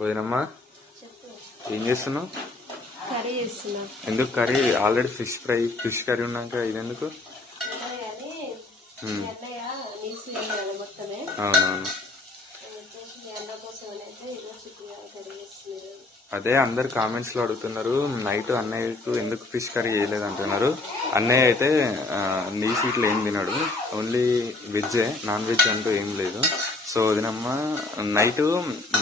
వదినమ్మా ఏం చేస్తున్నావు? కర్రీ చేస్తున్నా. ఎందుకు కర్రీ? ఆల్రెడీ ఫిష్ కర్రీ ఉన్నాక ఇది ఎందుకు? అవునవును. అదే అందరు కామెంట్స్ లో అడుగుతున్నారు, నైట్ అన్నయ్యకు ఎందుకు ఫిష్ కర్రీ చేయలేదు అంటున్నారు. అన్నయ్య అయితే నీసు ఇట్లా ఏం తినడు, ఓన్లీ వెజ్జే, నాన్ వెజ్ అంటూ ఏం లేదు. సో వదినమ్మ నైట్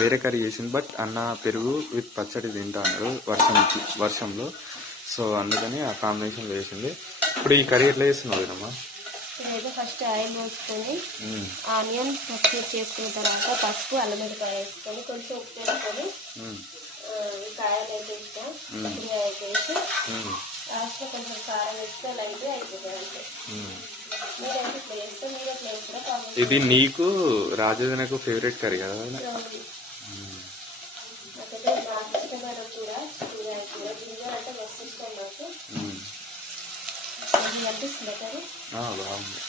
వేరే కర్రీ చేసింది, బట్ అన్న పెరుగు విత్ పచ్చడి తింటా అన్నాడు వర్షంలో. సో అందుకని ఆ కాంబినేషన్ వేసింది. ఇప్పుడు ఈ కర్రీ ఎట్లా చేస్తున్నావు వదినమ్మ? అయితే ఫస్ట్ ఆయిల్ పోసుకొని ఆనియన్ పచ్చిమిర్చి చేసుకున్న తర్వాత పసుపు అల్లం మిరపకాయ వేసుకొని కొంచెం ఉప్పు వేసుకొని కాయలు అయితే ఇస్తాం, పచ్చిమిరకాయ అయితే వేసి లాస్ట్లో కొంచెం కారం వేస్తే లైట్గా అయిపోతుంది అంటే. మీరైతే ఇట్లా చేస్తే మీరు అట్లా వేస్తారా? ఇది నీకు రాజధానికి ఫేవరెట్ కర్రీ కదా? నాకైతే నాకు ఇష్టమైన కూర గింజలు అంటే మస్తు ఇష్టం నాకు. అనిపిస్తుంది కర్రీ బాగుంది.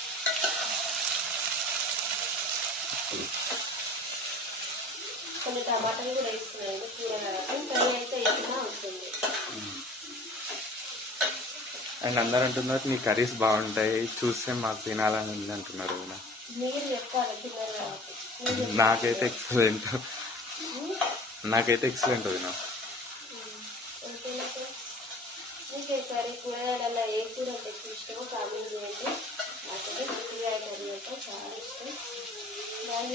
కొన్ని టమాటాలు కూడా వేస్తున్నాయి కూర కాబట్టి కర్రీ అయితే వేసినా అవుతుంది. అండ్ అందరు అంటున్నారు నీ కర్రీస్ బాగుంటాయి, చూస్తే మాకు తినాలని ఉంది అంటున్నారు. మీరు చెప్పాలి తిన్నారు కాబట్టి. నాకైతే ఎక్సలెంట్ వదినా. మీకు కర్రీ కూరగాయలలో ఏ కూర అంటే ఇష్టమో కామెంట్ చేయండి. నాకైతే కూరగాయ కర్రీ అంటే చాలా ఇష్టం. బాగా